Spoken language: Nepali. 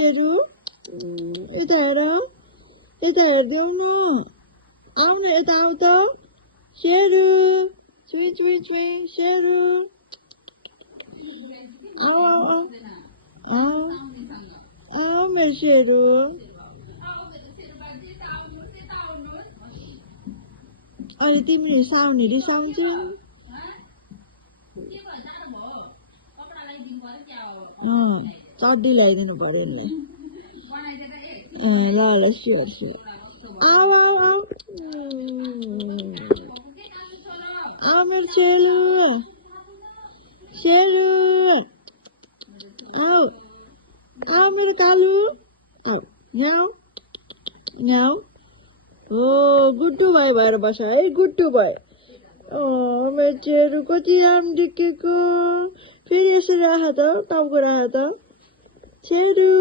शेरू यता हेरिदेऊ न आऊ न यता आऊ त शेरू चुई शेरू आऊ मेरो शेरू अहिले तिमीहरू साउने रिसाउँछौ चड्डी ल्याइदिनु पर्यो नि ल स्योर आऊ मेरो शेरू आऊ मेरो कालु आऊ न्याउ गुड्डु भाइ भएर बस है गुड्डु भाइ मेरो शेरू कति राम देखेको फेरि यसरी राख त टाउको राख त शेरू